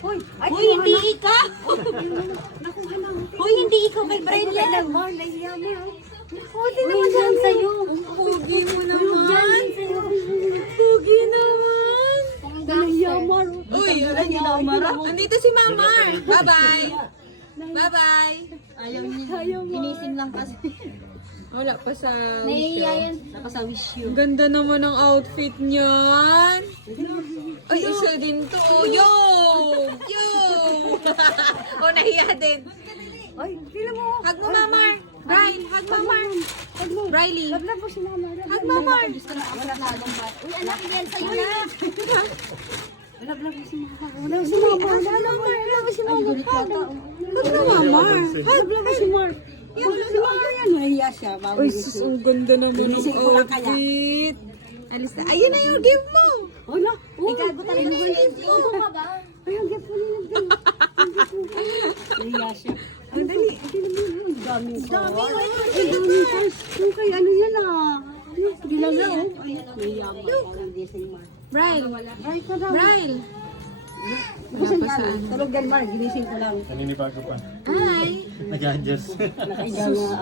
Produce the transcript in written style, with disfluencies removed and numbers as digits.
Hoy, Hoy, hindi ikaw! Nakuha na. Hoy, hindi ikaw kay Brian yan. Naman, nahiya mo. Hindi naman yan sa'yo. Ang pogi mo naman. Pogi naman. Nahiya mo. Uy, andito si Mamar. Bye-bye. Bye-bye. Ayaw mo. Ginising lang kasi. Wala pa sa Nahiya yan. Nakasawish you. Ganda naman ang outfit niyan. Ay, isa din to. Yo! Yo! O, nahiya din. Ay, sila mo. Hug mo, Mamar. Brian, hug Mamar. Hug mo. Riley. Love mo si Mama. Hug Mamar. Uy, anak, yan sa'yo na. Love mo si Mama. Love si Mama. Love mo si Mama. Hug na, Mamar. Love mo si Mama. Si Mama yan. Nahiya siya. Uy, sus, ang ganda naman ng outfit. Alis na. Ayun na yung gift mo. Oh, no. Ikago talaga na yung gift mo. Ay, ang gift mo nila. Nahiya siya. Ang dali. Ang dami ko. Ang dami ko. Yung kay ano yan ah. Hindi lang na oh. Ay, nahiya mo. Hindi sa ima. Brian. Ay, ka daw. Brian. Busan ka. Tulog din man. Ginising ko lang. Naninibago pa. Hi. Nag-adjust. Nakahiga nga.